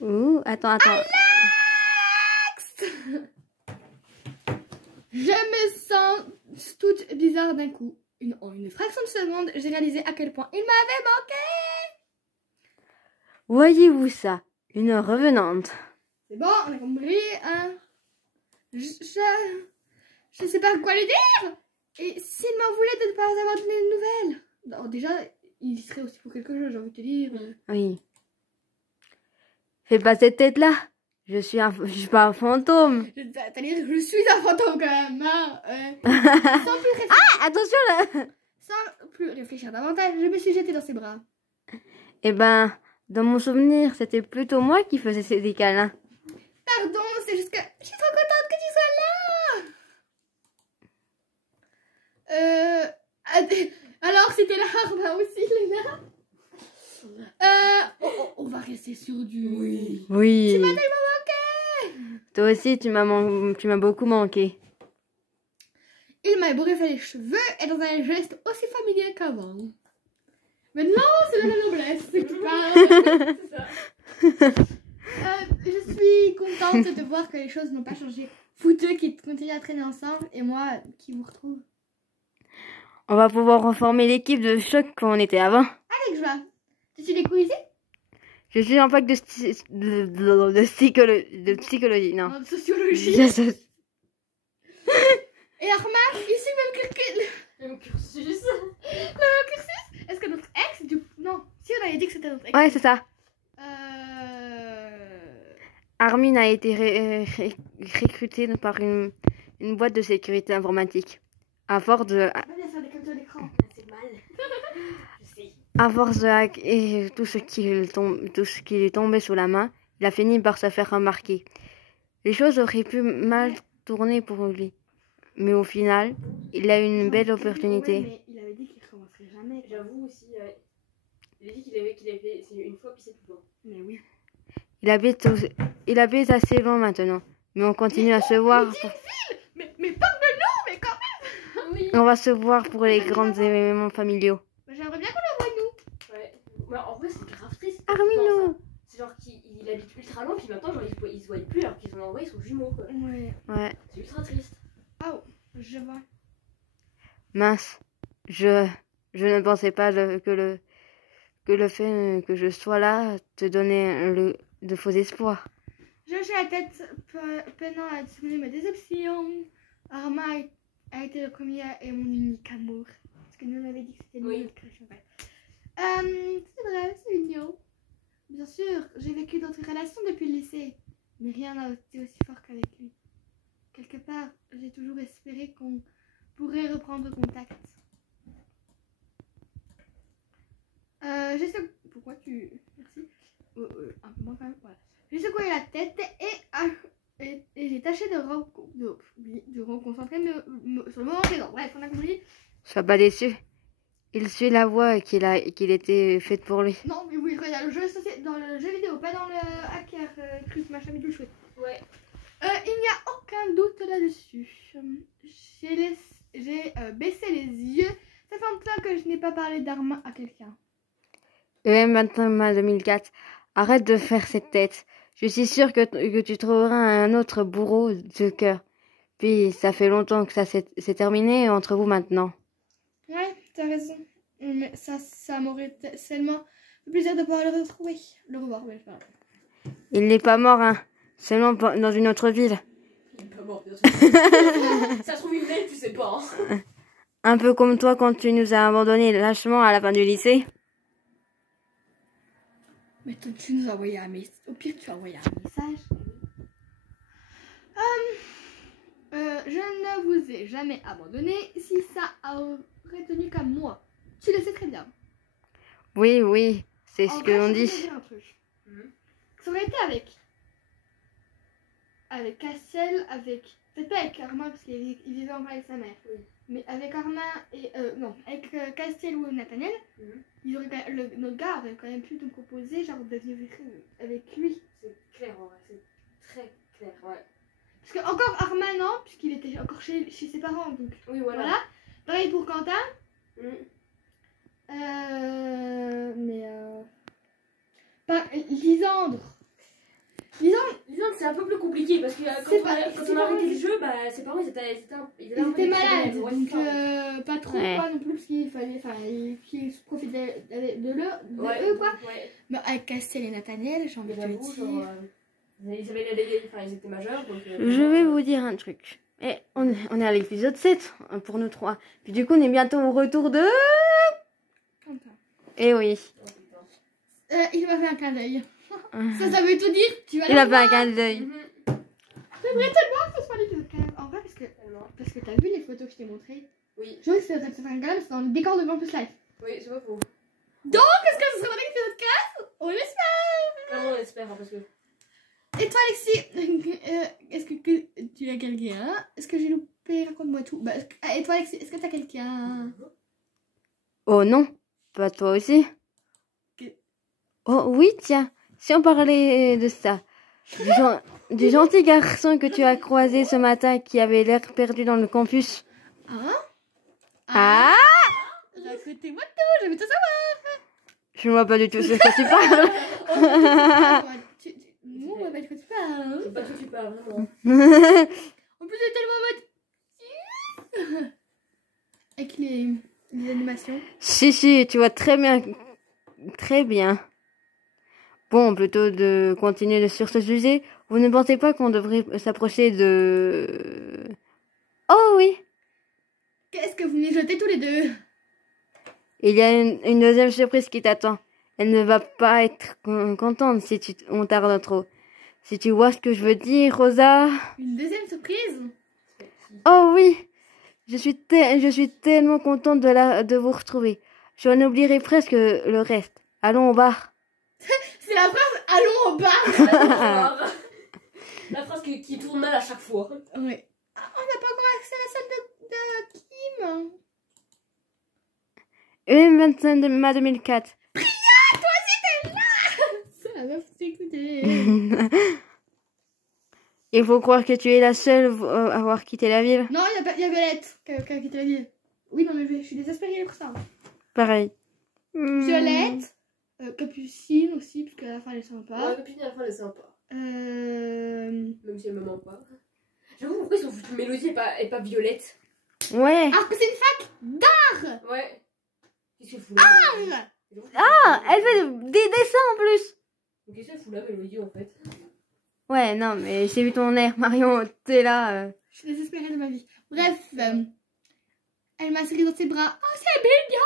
Ouh, attends. Je me sens toute bizarre d'un coup. En une fraction de seconde, j'ai réalisé à quel point il m'avait manqué. Voyez-vous ça? Une revenante. C'est bon, on a compris. Hein. Je sais pas quoi lui dire. Et s'il m'en voulait de ne pas avoir donné de nouvelles. Alors déjà, il y serait aussi pour quelque chose, j'ai envie de te dire. Oui. Fais pas cette tête-là. Je suis pas un fantôme. C'est-à-dire que je suis un fantôme quand même. Hein. Sans plus réfléchir. Ah, attention là. Sans plus réfléchir davantage, je me suis jetée dans ses bras. Eh ben, dans mon souvenir, c'était plutôt moi qui faisais des câlins. Pardon, c'est juste que je suis trop contente que tu sois là. Alors, c'était l'arme aussi, Léna. On va rester sur du... Oui. Tu m'as tellement manqué. Toi aussi, tu m'as beaucoup manqué. Il m'a ébouriffé les cheveux et dans un geste aussi familier qu'avant. Maintenant, c'est de la noblesse, c'est que tu parles. C'est ça. Je suis contente de voir que les choses n'ont pas changé. Vous deux qui continuez à traîner ensemble et moi qui vous retrouve. On va pouvoir reformer l'équipe de choc qu'on était avant. Avec joie. Tu suis les coups ici? Je suis en fac de psychologie, non. En sociologie. Et Armand, ici même cursus. Le même cursus. Est-ce que notre ex du... Non, si on avait dit que c'était notre ex. Ouais, c'est ça. Armin a été recruté par une boîte de sécurité informatique. À force de... À force de hack et tout ce qui lui est tombé sous la main, il a fini par se faire remarquer. Les choses auraient pu mal tourner pour lui. Mais au final, il a eu une belle opportunité. Ouais, mais il avait dit qu'il recommencerait jamais. J'avoue aussi, il a dit qu'il avait c'est une fois puis c'est tout. Mais oui. Il habite assez loin maintenant. Mais on continue à se voir. Mais parle-nous, mais quand même. Oui. On va se voir pour les grands événements familiaux. J'aimerais bien qu'on le voie nous. Ouais. Mais en vrai, c'est grave triste. Armino. C'est genre qu'il habite ultra loin, puis maintenant, genre, ils se voient plus alors qu'ils ont envoyé son jumeau, quoi. Ouais. C'est ultra triste. Oh, je vois. Mince. Je ne pensais pas que le fait que je sois là te donnait de faux espoirs. Je hoche la tête, peinant à dissimuler ma déception. Armand a été le premier et mon unique amour. Parce que nous on avait dit que c'était l'unique création. C'est vrai, c'est mignon. Bien sûr, j'ai vécu d'autres relations depuis le lycée, mais rien n'a été aussi fort qu'avec lui. Quelque part, j'ai toujours espéré qu'on pourrait reprendre contact. Pourquoi tu... Merci. Un peu moins quand même, voilà. J'ai secoué la tête et j'ai tâché de reconcentrer sur le moment présent. Bref, on a compris. Sois pas déçu. Il suit la voie qu'il était faite pour lui. Non, mais oui, regarde, dans le jeu vidéo, pas dans le hacker, machin, mais tout chouette. Ouais. Il n'y a aucun doute là-dessus. J'ai baissé les yeux. Ça fait longtemps que je n'ai pas parlé d'Armand à quelqu'un. EM21 2004, arrête de faire cette tête. Je suis sûre que tu trouveras un autre bourreau de cœur. Puis ça fait longtemps que c'est terminé entre vous maintenant. Ouais, t'as raison. Mais ça m'aurait tellement fait plaisir de pouvoir le retrouver. Le revoir, mais pas. Il n'est pas mort, hein. Seulement dans une autre ville. Il est pas mort, bien sûr. Ça se trouve une belle, tu sais pas. Hein. Un peu comme toi quand tu nous as abandonnés lâchement à la fin du lycée. Mais toi, tu nous as envoyé un message. Au pire, tu as envoyé un message. Je ne vous ai jamais abandonné si ça aurait tenu qu'à moi. Tu le sais très bien. Oui, c'est ce que l'on dit. Je vais te dire un truc. Ça aurait été avec Castiel, peut-être pas avec Armand parce qu'il vivait encore avec sa mère. Oui. Mais avec Armand et avec Castiel ou Nathaniel, ils auraient notre gars aurait quand même pu nous proposer genre de vivre avec lui. C'est clair, en vrai, c'est très clair, ouais. Parce que encore Armand non, puisqu'il était encore chez ses parents, donc oui, voilà. Pareil pour Quentin. Mais Lisandre. L'Islande, c'est un peu plus compliqué parce que quand on a arrêté le jeu, bah, ses parents ils étaient malades, ouais, donc ça. pas trop Ouais. quoi non plus, parce qu'il fallait qu'ils se profitent de Ouais, eux quoi. Ouais. Mais avec Castel et Nathaniel, j'ai envie Mais de te j'avoue, dire. genre, ils étaient majeurs donc. Je vais vous dire un truc. Et on est à l'épisode 7 pour nous trois. Puis du coup, on est bientôt au retour de... Quentin. Eh oui. Il m'a fait un clin d'œil. Ça veut tout dire. Tu vas Il a le fait un voir. clin d'œil. J'aimerais tellement que ce soit l'épisode quand même. En vrai, parce que t'as vu les photos que je t'ai montrées. Oui, Je vois que c'est un gars, c'est dans le décor de Campus Life. oui, c'est pas faux. Est-ce que ce sera dans l'épisode 4? On l'espère. Vraiment, on espère hein, parce que. Et toi, Alexis, est-ce que tu as quelqu'un? Est-ce que j'ai loupé? Raconte-moi tout. Bah, et toi, Alexis, est-ce que t'as quelqu'un? Oh non, pas toi aussi. Que- Oh oui, tiens, si on parlait de ça. Du gentil garçon que tu as croisé ce matin qui avait l'air perdu dans le campus. Hein? Ah, Racontez-moi tout, j'aime tout savoir. je ne vois pas du tout ce que tu parles. Nous, on va pas de quoi tu parles. C'est pas tout tu parles, vraiment. En plus, c'est tellement mode. Avec les animations. Si, tu vois très bien. Très bien. Bon, plutôt de continuer sur ce sujet, vous ne pensez pas qu'on devrait s'approcher de... Oh oui, Qu'est-ce que vous mijotez tous les deux? il y a une deuxième surprise qui t'attend. Elle ne va pas être contente si on tarde trop. Si tu vois ce que je veux dire, Rosa. Une deuxième surprise? Oh oui, je suis tellement contente de vous retrouver. J'en oublierai presque le reste. Allons au bar. C'est la phrase allons au bar. La phrase qui tourne mal à chaque fois. Ouais. Ah, on n'a pas encore accès à la salle de Kim. Et 25 de mai 2004. Ça va s'écouter. Il faut croire que tu es la seule à avoir quitté la ville. Non, il y a Violette qui a quitté la ville. Oui, non, mais je suis désespérée pour ça. Pareil. Violette, Capucine aussi, parce qu'à la fin elle est Ouais, sympa. copine à la fin elle est sympa. Euh... Même si elle me ment pas. J'avoue, pourquoi ils ont foutu Mélodie et pas Violette? Ouais. Ah, que c'est une fac d'art. Ouais. Qu'est-ce qu'elle fout là? Ah, elle fait des dessins en plus. Qu'est-ce qu'elle fout là, Mélodie en fait? Ouais, non, mais j'ai vu ton air, Marion. T'es là. Je suis désespérée de ma vie. Bref, elle m'a serré dans ses bras. Oh, c'est bien.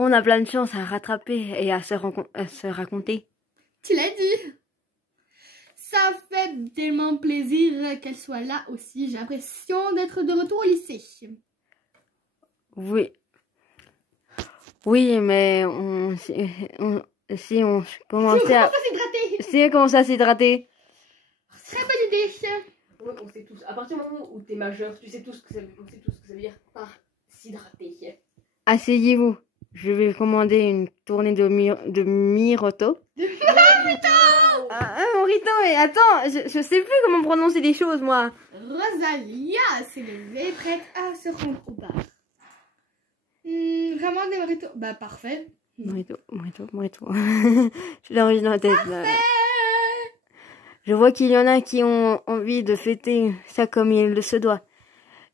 On a plein de chance à rattraper et à se raconter. Tu l'as dit. Ça fait tellement plaisir qu'elle soit là aussi. J'ai l'impression d'être de retour au lycée. Oui. Oui, mais si on commençait à... s'hydrater. Si on commençait à s'hydrater. Très bonne idée. Ouais, on sait tous. À partir du moment où t'es majeur, tu sais tout ce que ça veut dire par s'hydrater. Asseyez-vous. Je vais commander une tournée de Miroto. Mon Rito, mais attends, je sais plus comment prononcer les choses, moi. Rosalia s'est levée, prête à se rendre au bar. Vraiment des moritos. Bah parfait. Morito. Je l'enregistre dans la tête, là. Je vois qu'il y en a qui ont envie de fêter ça comme il se doit.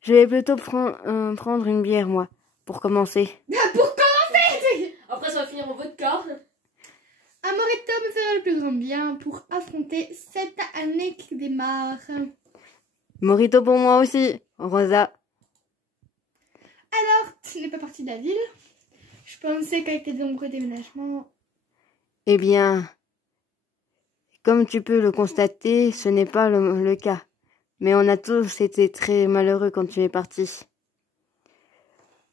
Je vais plutôt prendre une bière, moi, pour commencer. Pour commencer. Après, ça va finir en vodka. Un morito me fera le plus grand bien pour affronter cette année qui démarre. Morito pour moi aussi, Rosa. Alors, tu n'es pas partie de la ville. Je pensais qu'avec tes nombreux déménagements... Eh bien, comme tu peux le constater, ce n'est pas le cas. Mais on a tous été très malheureux quand tu es parti.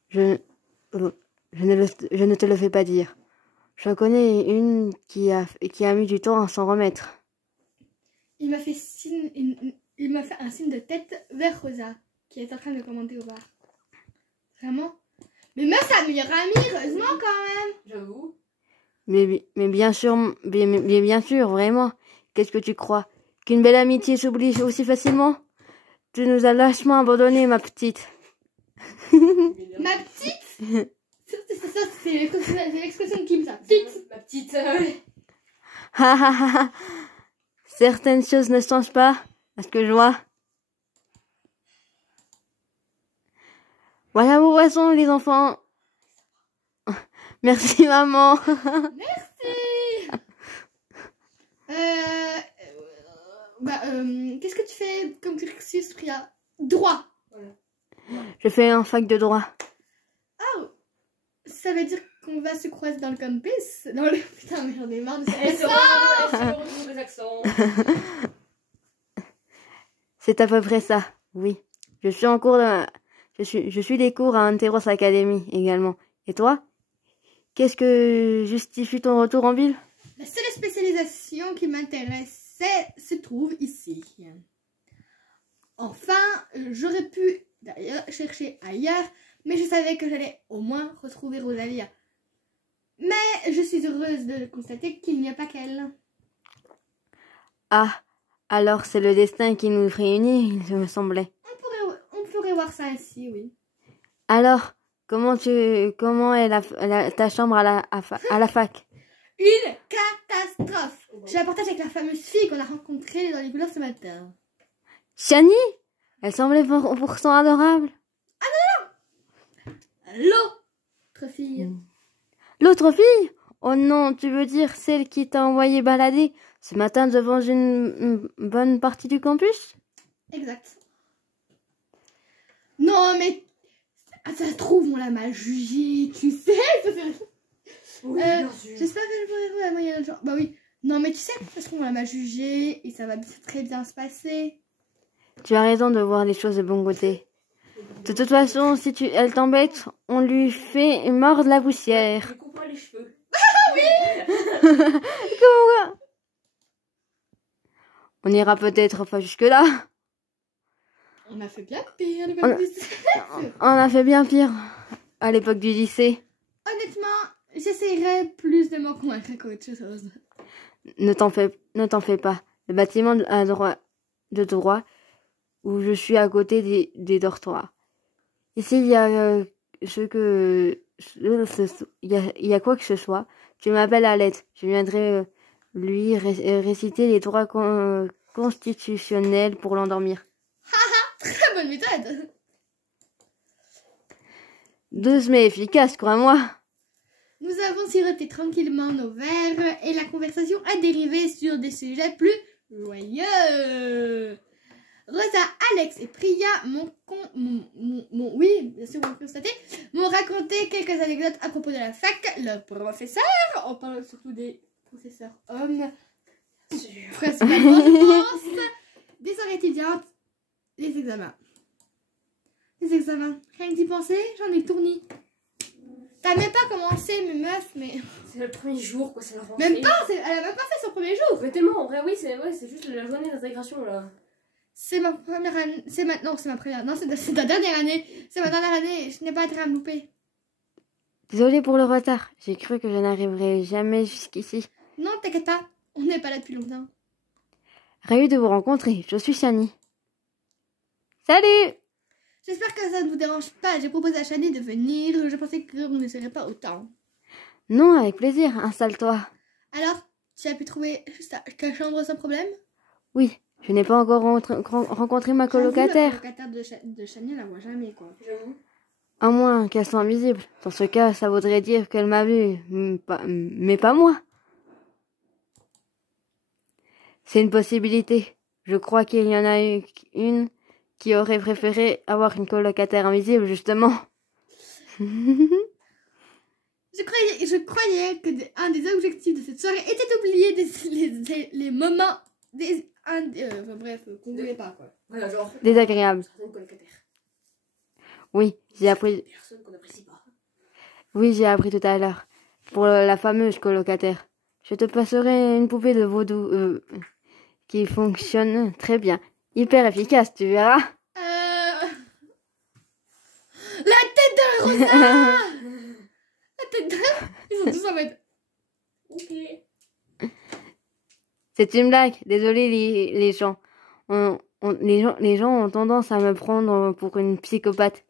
Je ne te le fais pas dire. J'en connais une qui a mis du temps à s'en remettre. Il m'a fait un signe de tête vers Rosa, qui est en train de commander au bar. Vraiment? Mais même sa meilleure amie, heureusement quand même. J'avoue. Mais bien sûr, vraiment. Qu'est-ce que tu crois? Qu'une belle amitié s'oublie aussi facilement? Tu nous as lâchement abandonnés, ma petite. Ma petite? C'est l'expression de Kim, ça. Petite. Ma petite. Ouais. Ha ha ha ha. Certaines choses ne changent pas, à ce que je vois. Voilà vos boissons, les enfants. Merci, maman. Merci. Qu'est-ce que tu fais comme cursus, Priya? Droit. Voilà. Je fais un fac de droit. Oh, ça veut dire qu'on va se croiser dans le campus. Dans le... Putain, mais j'en ai marre de Et ça. sur les accents. C'est à peu près ça, oui. Je suis en cours de... Je suis les cours à Anteros Academy également. Et toi? Qu'est-ce que justifie ton retour en ville? La seule spécialisation qui m'intéressait se trouve ici. Enfin, j'aurais pu d'ailleurs chercher ailleurs, mais je savais que j'allais au moins retrouver Rosalia. Mais je suis heureuse de constater qu'il n'y a pas qu'elle. Ah, alors c'est le destin qui nous réunit, il me semblait. On pourrait voir ça ainsi, oui. Alors, comment est ta chambre à la fac? Une catastrophe. Je la partage avec la fameuse fille qu'on a rencontrée dans les couleurs ce matin. Shani? Elle semblait pourtant adorable. L'autre fille. L'autre fille? Oh non, tu veux dire celle qui t'a envoyé balader ce matin devant une bonne partie du campus? Exact. Non, mais ça se trouve, on l'a mal jugée, tu sais. Oui, bien sûr. J'espère qu'elle pourrait trouver la moyenne de genre. Bah oui. Non, mais tu sais, ça se trouve, on l'a mal jugée et ça va très bien se passer. Tu as raison de voir les choses de bon côté. De toute façon, si elle t'embête, on lui fait mordre la poussière. Je coupe pas les cheveux. Comment? On ira peut-être pas jusque-là. On a fait bien pire, On a fait bien pire à l'époque du lycée. Honnêtement, j'essaierai plus de m'en convaincre qu'autre chose. Ne t'en fais pas. Le bâtiment de droit où je suis à côté des dortoirs. Ici, il y a il y a quoi que ce soit. Tu m'appelles à l'aide. Je viendrai lui réciter les droits constitutionnels pour l'endormir. Très bonne méthode. Douce mais efficace, crois-moi. Nous avons siroté tranquillement nos verres et la conversation a dérivé sur des sujets plus joyeux. Rosa, Alex et Priya oui, bien sûr, vous constatez, m'ont raconté quelques anecdotes à propos de la fac, leur professeur, on parle surtout des professeurs hommes, principalement, je pense, des soirées étudiantes, les examens. Les examens, rien que d'y penser, j'en ai tourné. T'as même pas commencé, mes meufs, mais... C'est le premier jour, quoi, c'est la rentrée. Même pas, elle a même pas fait son premier jour. Mais tellement, en vrai, oui, c'est juste la journée d'intégration, là. C'est ma première année, c'est ma première, non, c'est ta dernière année. C'est ma dernière année, je n'ai pas intérêt à me louper. Désolée pour le retard. J'ai cru que je n'arriverais jamais jusqu'ici. Non, t'inquiète pas, on n'est pas là depuis longtemps. Ravi de vous rencontrer. Je suis Shani. Salut! J'espère que ça ne vous dérange pas. J'ai proposé à Shani de venir. Je pensais qu'on ne serait pas autant. Non, avec plaisir. Installe-toi. Alors, tu as pu trouver ta chambre sans problème? Oui, je n'ai pas encore rencontré ma colocataire. La colocataire de Shani, on la voit jamais, quoi. J'avoue. À moins qu'elle soit invisible. Dans ce cas, ça voudrait dire qu'elle m'a vu, mais pas moi. C'est une possibilité. Je crois qu'il y en a une qui aurait préféré avoir une colocataire invisible, justement. Je croyais que un des objectifs de cette soirée était d'oublier les moments bref, qu'on voulait pas, quoi. Voilà, genre... Désagréable. Certaines colocataires. Oui, j'ai appris. Personne qu'on n'apprécie pas. Oui, j'ai appris tout à l'heure. Pour la fameuse colocataire. Je te passerai une poupée de vaudou qui fonctionne très bien. Hyper efficace, tu verras. La tête de Rosa. La tête de... Ils sont tous en mode... Ok. C'est une blague. Désolé les gens. Les gens ont tendance à me prendre pour une psychopathe.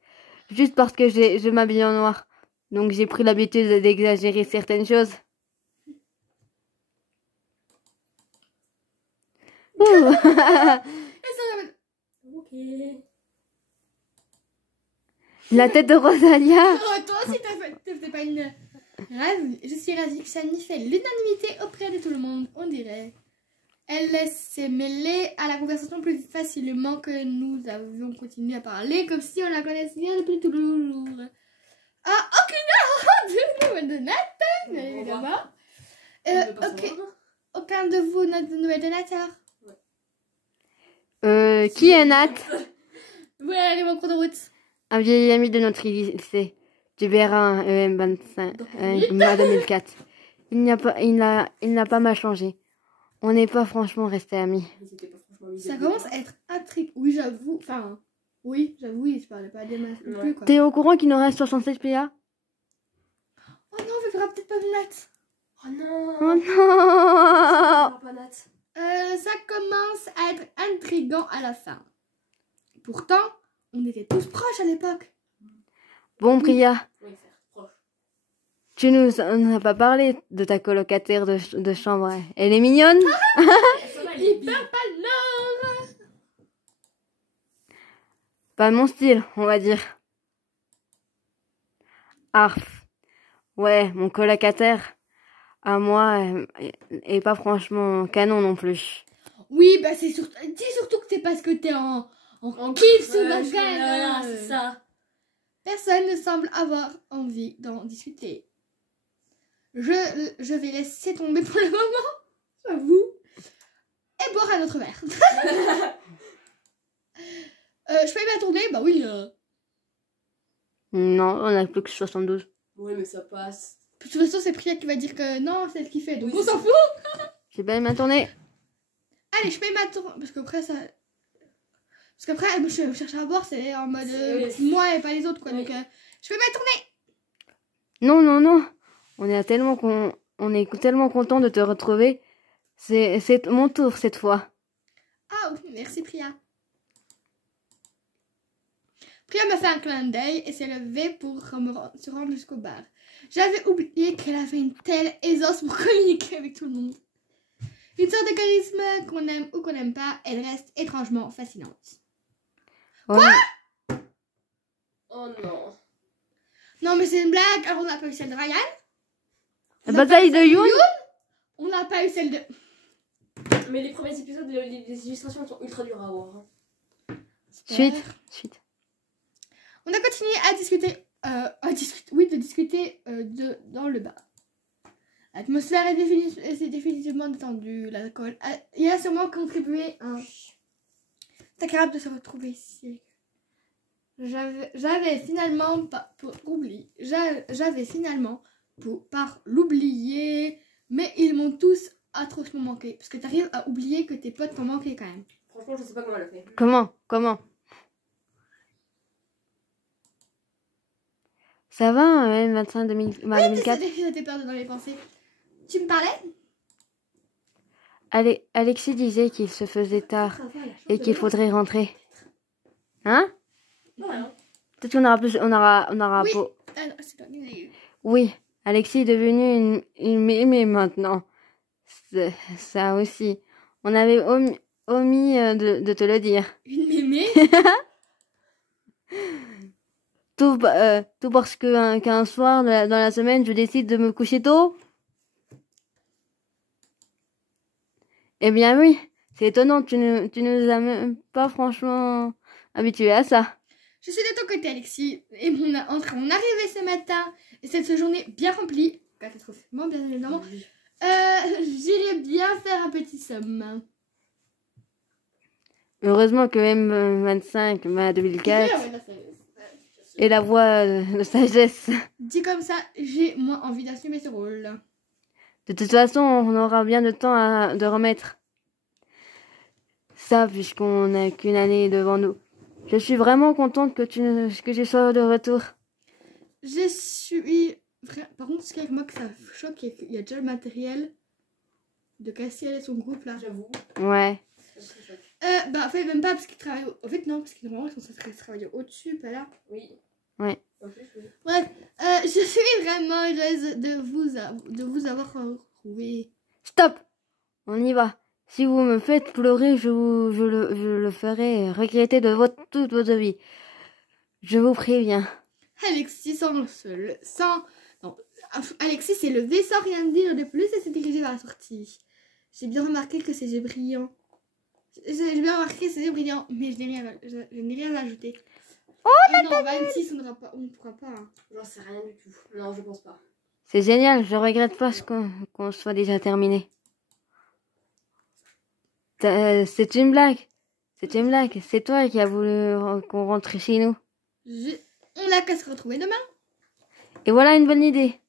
Juste parce que je m'habille en noir. Donc j'ai pris l'habitude d'exagérer certaines choses. Ouh. Et ça, en mode, Ok. La tête de Rosalia. oh, toi aussi, t'as pas une rêve. Je suis ravie. Shani fait l'unanimité auprès de tout le monde, on dirait. Elle laisse se mêler à la conversation plus facilement que nous avions continué à parler, comme si on la connaissait depuis toujours. Ah, aucune nouvelle de Nathan, bien évidemment. Aucun de vous n'a de nouvelles de Nathan. Qui est Nat? Vous arrivez en cours de route. Un vieil ami de notre lycée. Tu verras EM25, ma 2004. Il n'a pas mal changé. On n'est pas franchement restés amis. Ça commence à être intriguant. Oui, j'avoue. Enfin, oui, j'avoue, il se parlait pas des masses non plus, quoi. T'es au courant qu'il nous reste 67 PA? Oh non, on verra peut-être pas Nat. Oh non. Oh non. Pas Nat. Ça commence à être intriguant à la fin. Pourtant, on était tous proches à l'époque. Bon, Priya, Oui, c'est proche. tu nous as pas parlé de ta colocataire de chambre. Elle est mignonne? Ça va, Il perd pas le nord. Pas mon style, on va dire. Arf. Ouais, mon colocataire, à moi, est pas franchement canon non plus. Oui, bah c'est surtout. Dis surtout que c'est parce que t'es en kiff ce matin. Voilà, c'est ça. Personne ne semble avoir envie d'en discuter. Je vais laisser tomber pour le moment, j'avoue, et boire un autre verre. Je peux bien tourner? Bah oui. Non, on a plus que 72. Oui, mais ça passe. De toute façon, c'est Priya qui va dire que non, c'est elle qui fait, donc Oui, on c'est s'en ça. fout. J'ai bien ma tournée. Allez, je fais ma tour. Parce qu'après, ça. Parce qu'après, je cherche à boire, c'est en mode moi et pas les autres, quoi. Oui. Donc, je fais ma tournée. Non, non, non. On est tellement content de te retrouver. C'est mon tour cette fois. Ah, merci Priya. Priya m'a fait un clin d'œil et s'est levée pour se rendre jusqu'au bar. J'avais oublié qu'elle avait une telle aisance pour communiquer avec tout le monde. Une sorte de charisme qu'on aime ou qu'on n'aime pas, elle reste étrangement fascinante. Quoi? Oh non. Non mais c'est une blague, alors on n'a pas eu celle de Ryan. La bataille de Yoon? On n'a pas eu celle de... Mais les premiers épisodes, les illustrations sont ultra dures à voir. Hein. Suite. On a continué à discuter, de discuter dans le bar. L'atmosphère est définitivement détendue. L'alcool y a sûrement contribué. C'est agréable de se retrouver ici. J'avais finalement par l'oublier, mais ils m'ont tous atrocement manqué. Parce que t'arrives à oublier que tes potes t'ont manqué quand même. Franchement, je sais pas comment elle a fait. Comment? Ça va, M25 2004? J'étais perdue dans les pensées. Tu me parlais? Alexis disait qu'il se faisait tard et qu'il faudrait rentrer. Hein? Voilà. Peut-être qu'on aura Oui. beau. Ah non, c'est pas bien. Oui, Alexis est devenu une mémé maintenant. Ça aussi. On avait omis de te le dire. Une mémé? Tout parce que qu'un soir dans la semaine, je décide de me coucher tôt. Eh bien oui, c'est étonnant, tu nous as même pas franchement habitués à ça. Je suis de ton côté, Alexis, et mon arrivée ce matin, et cette journée bien remplie, catastrophiquement bien évidemment, j'irai bien faire un petit somme. Heureusement que M25, ma 2004, est la voix de sagesse. Dit comme ça, j'ai moins envie d'assumer ce rôle. De toute façon, on aura bien de temps de remettre ça, puisqu'on n'a qu'une année devant nous. Je suis vraiment contente que tu sois de retour. Je suis... Par contre, ce qui est avec moi que ça choque, c'est qu'il y a déjà le matériel de Cassiel et son groupe là. J'avoue. Ouais. En fait, même pas parce qu'ils travaillent... En fait, non, parce qu'ils normalement ils sont censés travailler au-dessus, pas là. Oui. Ouais. En plus, oui. Bref, je suis vraiment heureuse de vous avoir retrouvé. Stop! On y va. Si vous me faites pleurer, je le ferai regretter toute votre vie. Je vous préviens. Alexis non, Alexis s'est levé sans rien dire de plus et s'est dirigé vers la sortie. J'ai bien remarqué que ses yeux brillants. J'ai bien remarqué ses yeux brillants, mais je n'ai rien ajouté. Oh, non, 26, on ne pourra pas. Hein. J'en sais rien du tout. Non, je pense pas. C'est génial, je regrette pas qu'on soit déjà terminé. C'est une blague. C'est une blague. C'est toi qui as voulu qu'on rentre chez nous. On n'a qu'à se retrouver demain. Et voilà une bonne idée.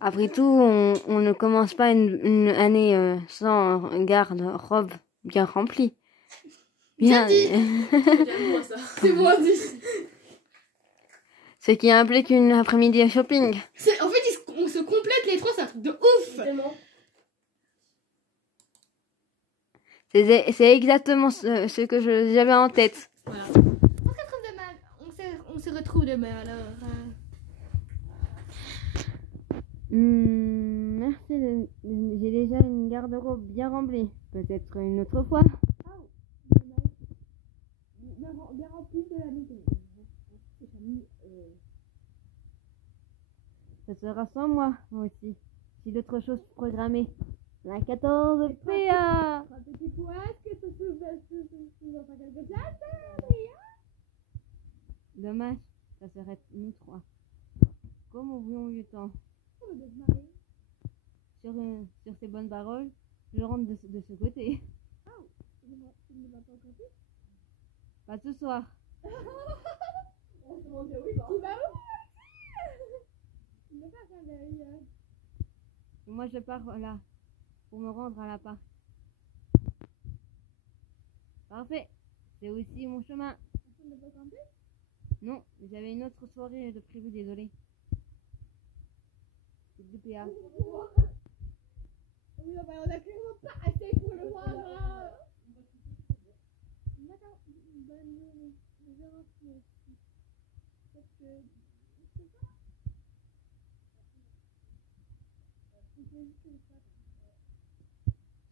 Après tout, on ne commence pas une année sans garde-robe bien remplie. Bien dit. C'est bon dit. Ce qui implique une après-midi à shopping. En fait, on se complète les trois, c'est un truc de ouf. Vraiment. C'est exactement ce que j'avais en tête. Voilà. On se retrouve demain alors. Merci, j'ai déjà une garde-robe bien remplie. Peut-être une autre fois. Bien rempli de la maison. Ça sera sans moi aussi. J'ai d'autres choses programmées. La 14 PA. Un petit point, est-ce que ça se va faire quelque place? Dommage, ça serait nous trois. Comme aurions eu le temps. Sur ces bonnes paroles, je rentre de ce côté. Pas ce soir. On se demandait où il va. Et moi je pars là pour me rendre à l'appart. Parfait. C'est aussi mon chemin. Non, j'avais une autre soirée de prévu, désolé. C'est du PA. Oui, on a clairement pas assez pour le voir. D'accord,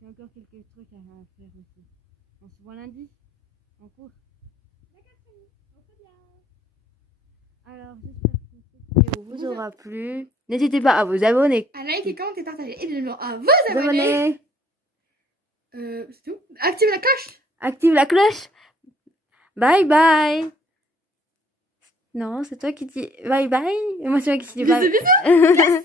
J'ai encore quelques trucs à faire aussi. On se voit lundi en cours. Alors, j'espère que cette vidéo vous aura plu. N'hésitez pas à vous abonner. À liker, commenter, partager et bien à vous abonner. C'est tout. Active la cloche. Active la cloche. Bye bye. Non, c'est toi qui dis bye bye. Et moi, c'est moi qui dis bye. Bisous, bisous.